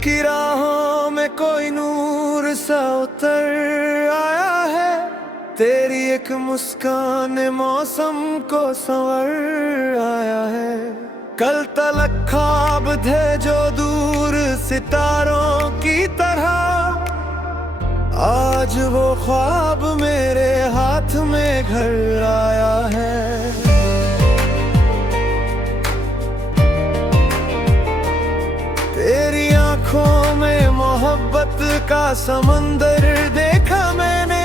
की राहों में कोई नूर सा उतर आया है। तेरी एक मुस्कान ने मौसम को संवर आया है। कल तलक ख्वाब थे जो दूर सितारों की तरह, आज वो ख्वाब मेरे हाथ में घर आया है। तेरी आंखों में मोहब्बत का समंदर देखा मैंने,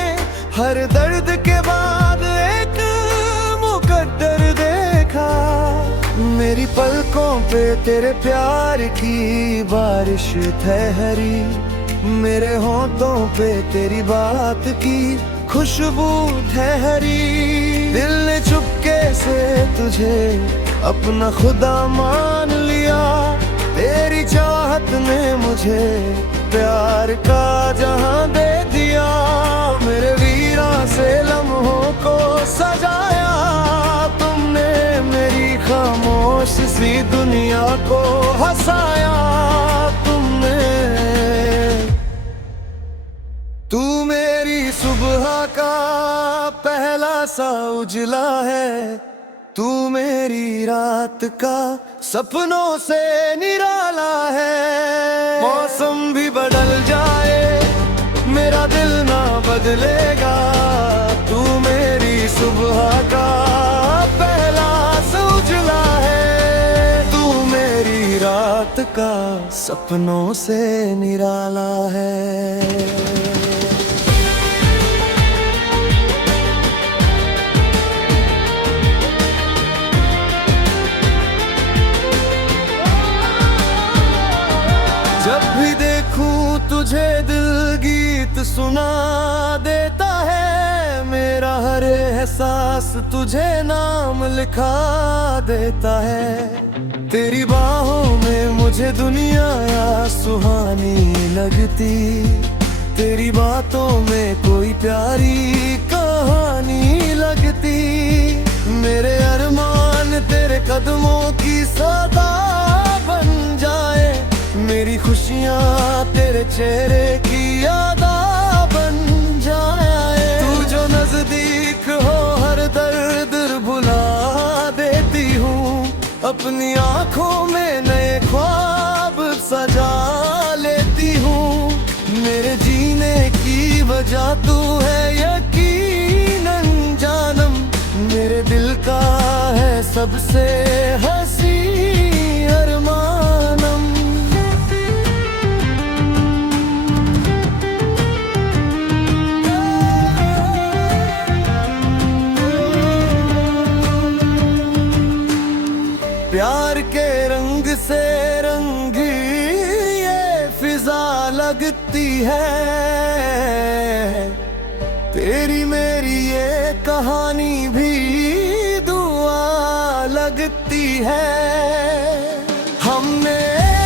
हर दर्द के बाद एक मुकद्दर देखा। मेरी पलकों पे तेरे प्यार की बारिश ठहरी, मेरे होंठों पे तेरी बात की खुशबू ठहरी। दिल ने चुपके से तुझे अपना खुदा मान लिया, तेरी चाहत ने मुझे प्यार का जहां दे दिया। मेरे वीरा से लम्हों को सजाया तुमने, मेरी खामोश सी दुनिया को हंसाया तुमने। तू मेरी सुबह का पहला सा उजला है, तू मेरी रात का सपनों से निराला है। मौसम भी बदल जाए मेरा दिल ना बदलेगा, तू मेरी सुबह का पहला सा उजला है। तू मेरी रात का सपनों से निराला है। जब भी देखूं तुझे दिल गीत सुना देता है, मेरा हर एहसास तुझे नाम लिखा देता है। तेरी बाहों में मुझे दुनिया सुहानी लगती, तेरी बातों में कोई प्यारी कहानी लगती। मेरे अरमान तेरे कदमों की सदा बन जाए, मेरी खुशियाँ तेरे चेहरे की यादा बन जाए। तू जो नजदीक हो हर दर्द भुला देती हूँ, अपनी आँखों में नए ख्वाब सजा लेती हूँ। मेरे जीने की वजह तू है यकीनन जानम, मेरे दिल का है सबसे हंसी अरमानम। प्यार के रंग से रंग ये फिजा लगती है, तेरी मेरी ये कहानी भी दुआ लगती है। हमने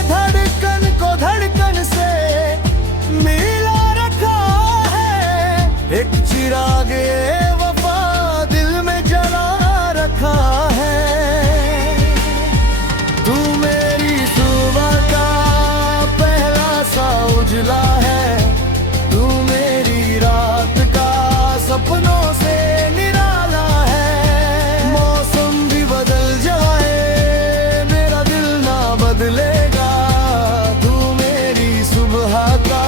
धड़कन को धड़कन से मिला रखा है, एक चिराग वफा दिल में जला रखा है। तू मेरी सुबह का पहला सा उजला है, तू मेरी रात का सपनों से निराला है। मौसम भी बदल जाए मेरा दिल ना बदलेगा, तू मेरी सुबह का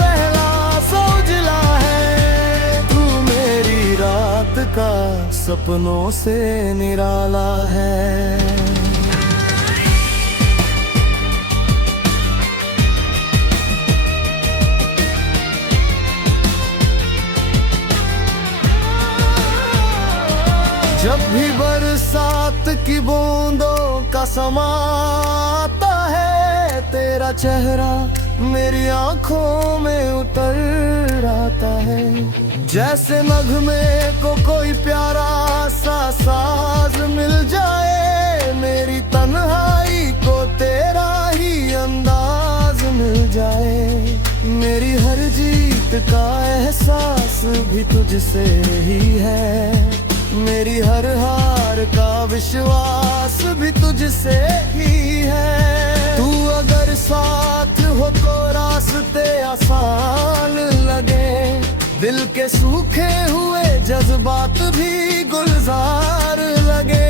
पहला सा उजला है। तू मेरी रात का सपनों से निराला है। जब भी बरसात की बूंदों का समा आता है, तेरा चेहरा मेरी आंखों में उतर आता है। जैसे नगमे को कोई प्यारा सा साज मिल जाए, मेरी तन्हाई को तेरा ही अंदाज मिल जाए। मेरी हर जीत का एहसास भी तुझसे ही है, मेरी हर हार का विश्वास भी तुझसे ही है। तू अगर साथ हो तो रास्ते आसान लगे, दिल के सूखे हुए जज्बात भी गुलजार लगे।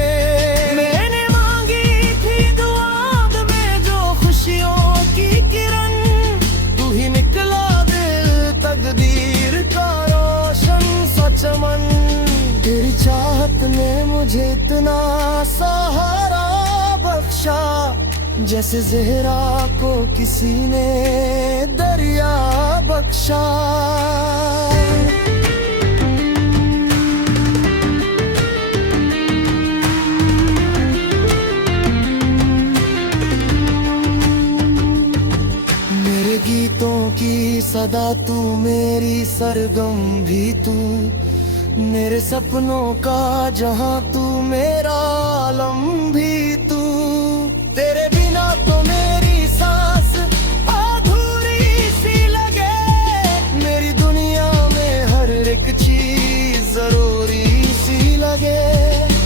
मैंने मांगी थी दुआत में जो खुशियों की किरण, तू ही निकला दिल तकदीर का रोशन सा चमन। तेरी चाहत ने मुझे इतना सहारा बख्शा, जैसे ज़हरा को किसी ने दरिया बख्शा। मेरे गीतों की सदा तू, मेरी सरगम भी तू, मेरे सपनों का जहां तू, मेरा आलम भी तू। तेरे बिना तो मेरी सांस अधूरी सी लगे, मेरी दुनिया में हर एक चीज जरूरी सी लगे।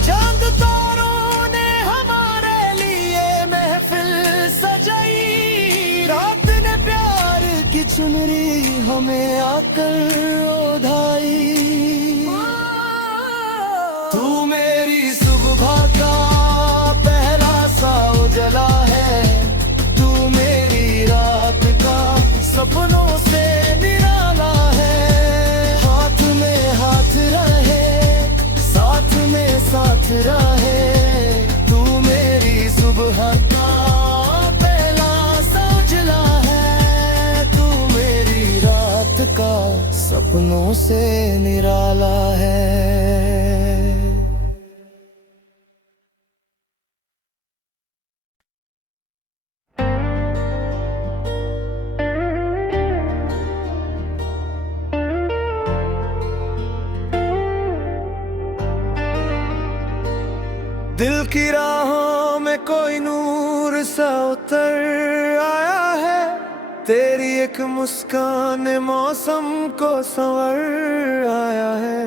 चांद तारों ने हमारे लिए महफिल सजाई, रात ने प्यार की चुनरी हमें आकर ओढ़ाई। तू मेरी सुबह का पहला सा उजला है, तू मेरी रात का सपनों से निराला है। हाथ में हाथ रहे, साथ में साथ रहे, तू मेरी सुबह का पहला सा उजला है, तू मेरी रात का सपनों से निराला है। दिल की राहों में कोई नूर सा उतर आया है, तेरी एक मुस्कान ने मौसम को संवर आया है।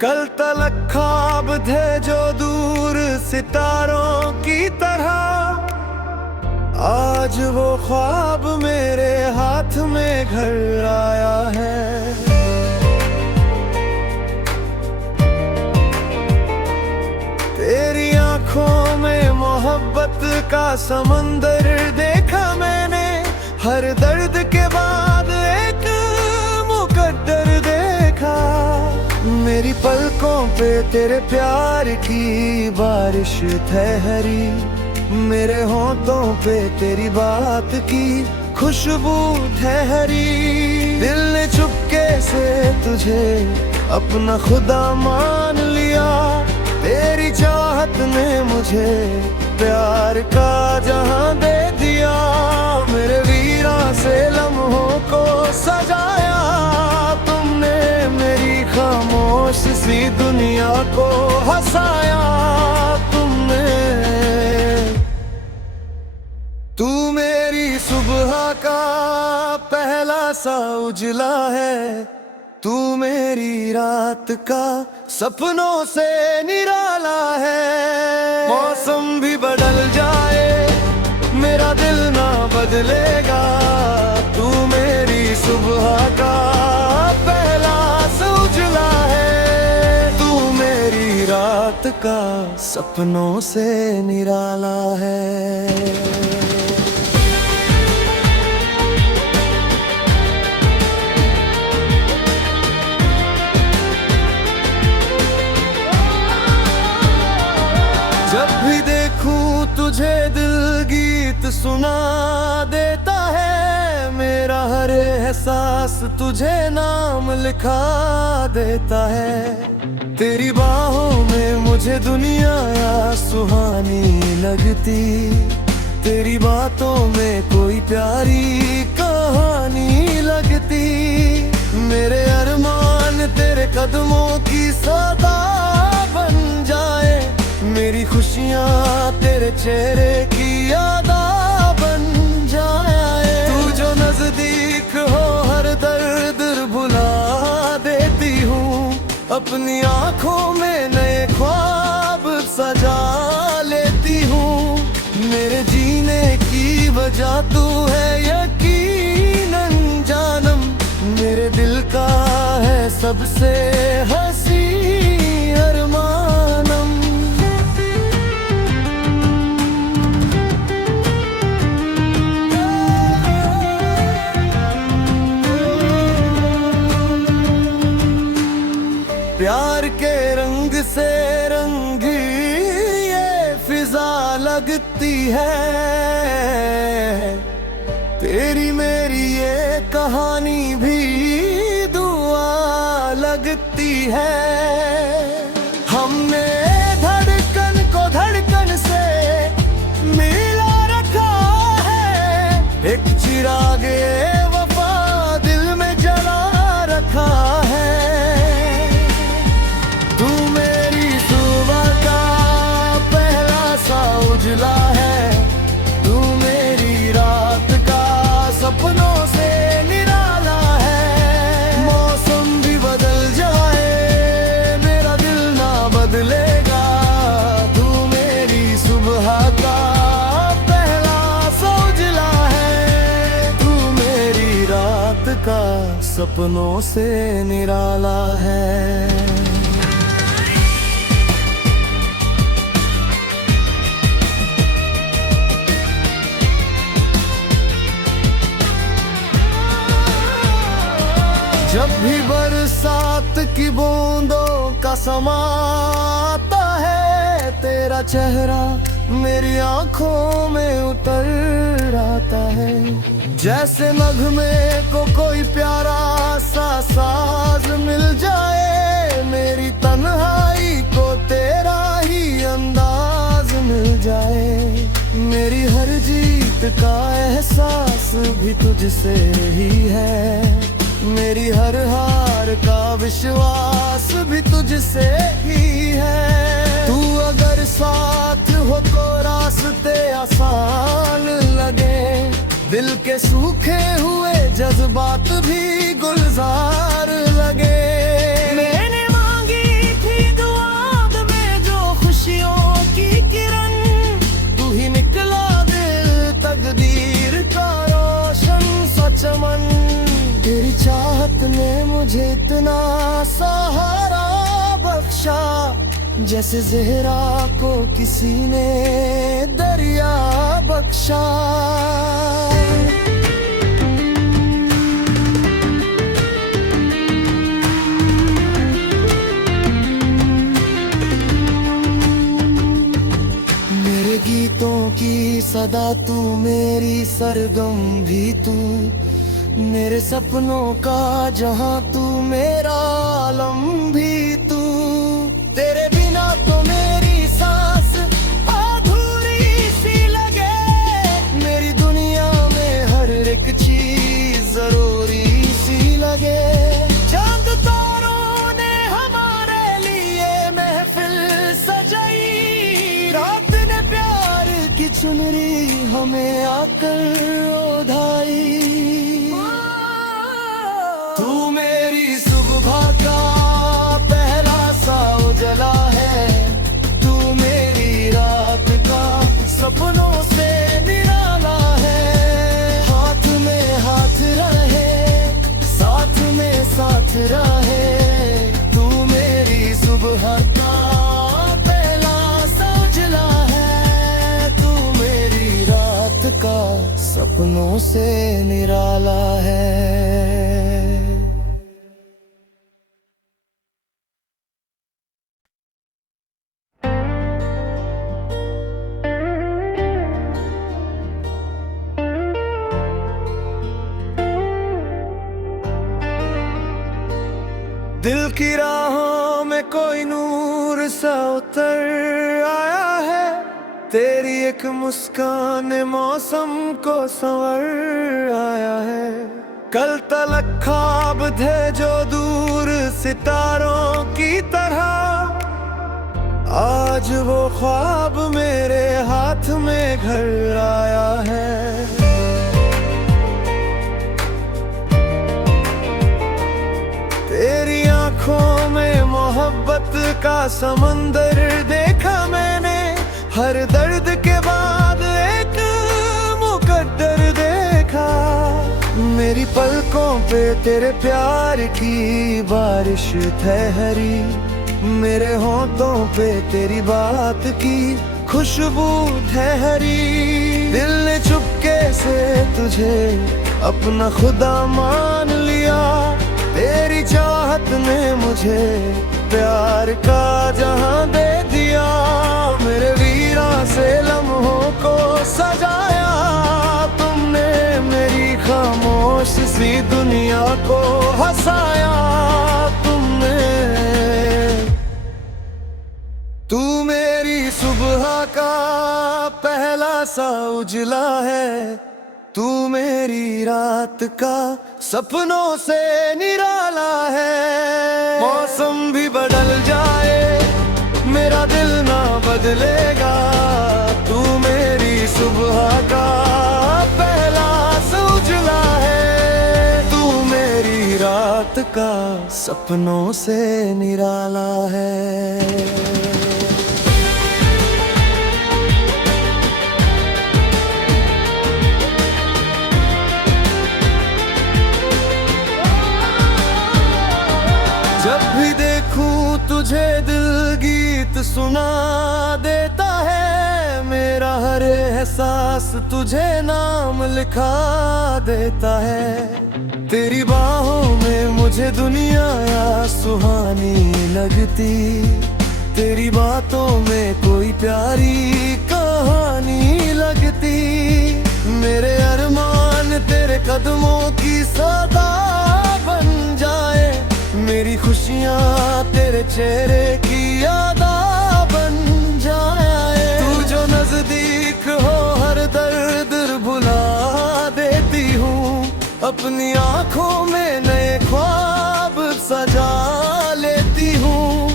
कल तलक ख्वाब थे जो दूर सितारों की तरह, आज वो ख्वाब मेरे हाथ में घर आया है। तेरी आंखों में मोहब्बत का समंदर देखा मैंने, हर दर्द के बाद एक मुकद्दर देखा। मेरी पलकों पे तेरे प्यार की बारिश ठहरी, मेरे होंठों पे तेरी बात की खुशबू ठहरी। दिल ने चुपके से तुझे अपना खुदा मान लिया, तेरी चाहत ने मुझे प्यार का जहां दे दिया। मेरे वीरा से लम्हों को सजाया तुमने, मेरी खामोश सी दुनिया को हंसाया तुमने। तू मेरी सुबह का पहला सा उजला है, तू मेरी रात का सपनों से निराला है। मौसम भी बदल जाए मेरा दिल ना बदलेगा, तू मेरी सुबह का पहला सा उजला है, तू मेरी रात का सपनों से निराला है। जब भी देखूं तुझे दिल गीत सुना देता है, मेरा हर एहसास तुझे नाम लिखा देता है। तेरी बाहों में मुझे दुनिया सुहानी लगती, तेरी बातों में कोई प्यारी कहानी लगती। मेरे अरमान तेरे कदमों की सदा बन जाए, मेरी खुशियाँ तेरे चेहरे की यादा बन जाए। तू जो नजदीक हो हर दर्द भुला देती हूँ, अपनी आँखों में नए ख्वाब सजा लेती हूँ। मेरे जीने की वजह जा तू है यकीनन जानम, मेरे दिल का है सबसे हसी अरमानम। प्यार के रंग से रंग ये फिजा लगती है, तेरी मेरी ये कहानी भी दुआ लगती है। हमने धड़कन को धड़कन से मिला रखा है, एक चिराग वफा दिल में जला रखा है। तू मेरी सुबह का पहला सा उजला है, तू मेरी रात का सपनों से निराला है। मौसम भी बदल जाए मेरा दिल ना बदलेगा, तू मेरी सुबह का पहला सा उजला है, तू मेरी रात का सपनों से निराला है। जब भी बरसात की बूंदों का समा आता है, तेरा चेहरा मेरी आंखों में उतर आता है। जैसे नगमे को कोई प्यारा सा साज मिल जाए, मेरी तन्हाई को तेरा ही अंदाज मिल जाए। मेरी हर जीत का एहसास भी तुझसे ही है, मेरी हर हार का विश्वास भी तुझसे ही है। तू अगर साथ हो तो रास्ते आसान लगे, दिल के सूखे हुए जज्बात भी गुलजार लगे। मैंने मांगी थी दुआ में जो खुशियों की किरण, तू ही निकला दिल तकदीर का रोशन सा चमन। तेरी चाहत ने मुझे इतना सहारा बख्शा, जैसे ज़हरा को किसी ने दरिया बख्शा। मेरे गीतों की सदा तू, मेरी सरगम भी तू, मेरे सपनों का जहां तू, मेरा आलम भी तू। तेरे बिना तो मेरी सांस अधूरी सी लगे, मेरी दुनिया में हर एक चीज जरूरी सी लगे। चांद तारों ने हमारे लिए महफिल सजाई, रात ने प्यार की चुनरी हमें आकर ओढ़ाई। तू मेरी सुबह का पहला सा उजला है, तू मेरी रात का सपनों से निराला है। हाथ में हाथ रहे, साथ में साथ रहे, तू मेरी सुबह का पहला सा उजला है, तू मेरी रात का सपनों से निराला है। दिल की राहों में कोई नूर सा उतर आया है, तेरी एक मुस्कान मौसम को संवर आया है। कल तलक ख्वाब थे जो दूर सितारों की तरह, आज वो ख्वाब मेरे हाथ में घर आया है। तेरी आंखों में मोहब्बत का समंदर देखा मैंने, हर दर्द के बाद एक मुकद्दर मेरी पलकों पे तेरे प्यार की बारिश ठहरी, मेरे होंठों पे तेरी बात की खुशबू ठहरी। दिल ने चुपके से तुझे अपना खुदा मान लिया, तेरी चाहत ने मुझे प्यार का जहां दे दिया। मेरे वीरा से लम्हों को सजाया तुमने, मेरी खामोश सी दुनिया को हंसाया तुमने। तू मेरी सुबह का पहला सा उजला है, तू मेरी रात का सपनों से निराला है। मौसम भी बदल जाए मेरा दिल ना बदलेगा, तू मेरी सुबह का पहला सा उजला है, तू मेरी रात का सपनों से निराला है। जब भी देखूं तुझे दिल गीत सुना देता है, मेरा हर एहसास तुझे नाम लिखा देता है। तेरी बाहों में मुझे दुनिया सुहानी लगती, तेरी बातों में कोई प्यारी कहानी लगती। मेरे अरमान तेरे कदमों की सदा बन जाए, मेरी खुशियाँ तेरे चेहरे की यादा बन जाए। तू जो नजदीक हो हर दर्द भुला देती हूँ, अपनी आँखों में नए ख्वाब सजा लेती हूँ।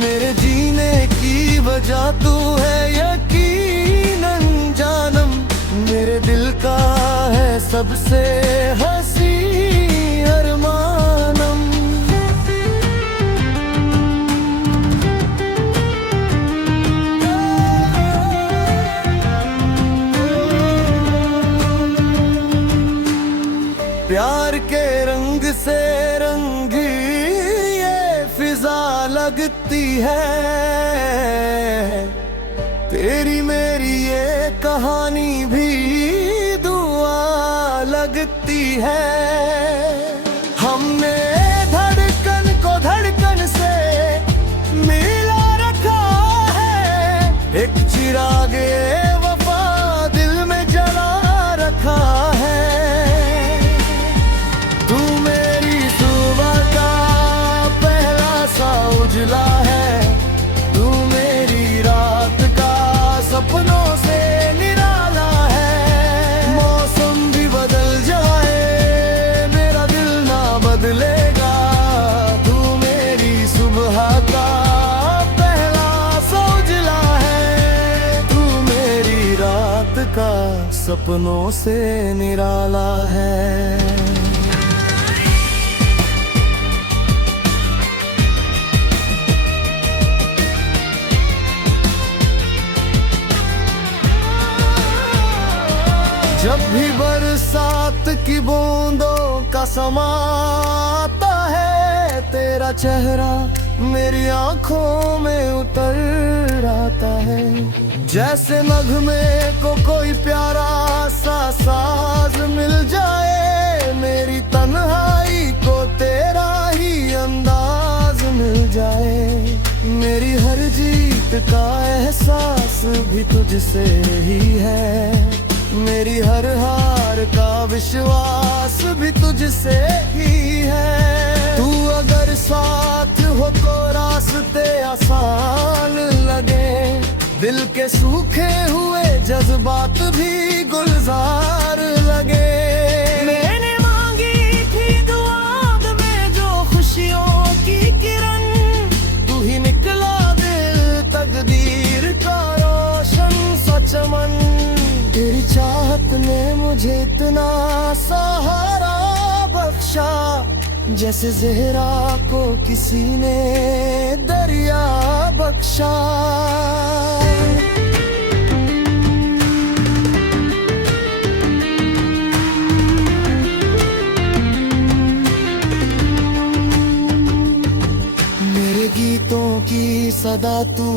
मेरे जीने की वजह तू है यकीनन जानम, मेरे दिल का है सबसे हंसी अरमानम। प्यार के रंग से रंगी ये फिजा लगती है, तेरी मेरी ये कहानी भी दुआ लगती है। हमने धड़कन को धड़कन से मिला रखा है, एक चिराग वफा दिल में जला रखा है। उजला है तू मेरी रात का सपनों से निराला है। मौसम भी बदल जाए मेरा दिल ना बदलेगा, तू मेरी सुबह का पहला सा उजला है, तू मेरी रात का सपनों से निराला है। जब भी बरसात की बूंदों का समा आता है, तेरा चेहरा मेरी आंखों में उतर आता है। जैसे नगमे को कोई प्यारा सा साज मिल जाए, मेरी तन्हाई को तेरा ही अंदाज मिल जाए। मेरी हर जीत का एहसास भी तुझसे ही है, मेरी हर हार का विश्वास भी तुझसे ही है। तू अगर साथ हो तो रास्ते आसान लगे, दिल के सूखे हुए जज्बात भी गुलजार लगे। मैंने मांगी थी दुआ में जो खुशियों की किरण, तू ही निकला दिल तकदीर का रोशन सा चमन। तेरी चाहत ने मुझे इतना सहारा बख्शा, जैसे ज़हरा को किसी ने दरिया बख्शा। सदा तू